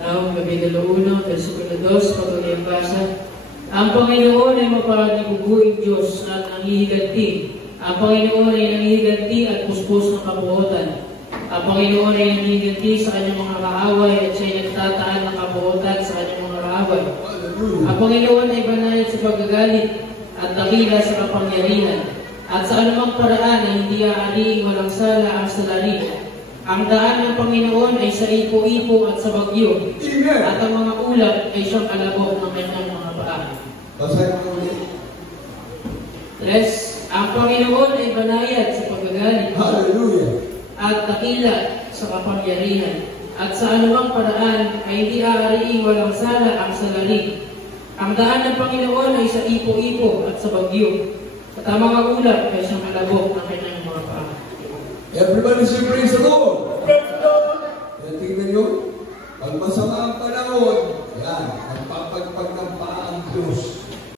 Now, Kapitulo 1, versikulo 2, patuloy ang basa. Ang Panginoon ay mapaniguguing Diyos at nangihiganti. Ang Panginoon ay nangihiganti at puspos ng kabuotan. Ang Panginoon ay nangihiganti sa kanyang mga kaaway at siya'y nagtataan ng kabuotan sa kanyang mga kaaway. Ang Panginoon ay banayad sa pagagalit at dakila sa kapangyarihan. At sa anumang paraan ay hindi aaliing walang sala ang salari. Ang daan ng Panginoon ay sa ipo-ipo at sa bagyo. Amen. At ang mga ulap ay siyang alabok ng kanyang mga paa. Basahin mo ulit. Yes, ang Panginoon ay banayad sa pagagalit. Hallelujah. At dakila sa kapangyarihan. At sa anumang paraan ay hindi aaliing walang sala ang salari. Ang daan ng Panginoon ay sa ipo-ipo at sa bagyo. At ang mga ulap ay siyang alabok ng kanyang mga paa. Everybody say praise the Lord. Praise the Lord. Yan, tingnan nyo. Pag masama ang panahon, yan, magpapagpag ng paa ang Diyos.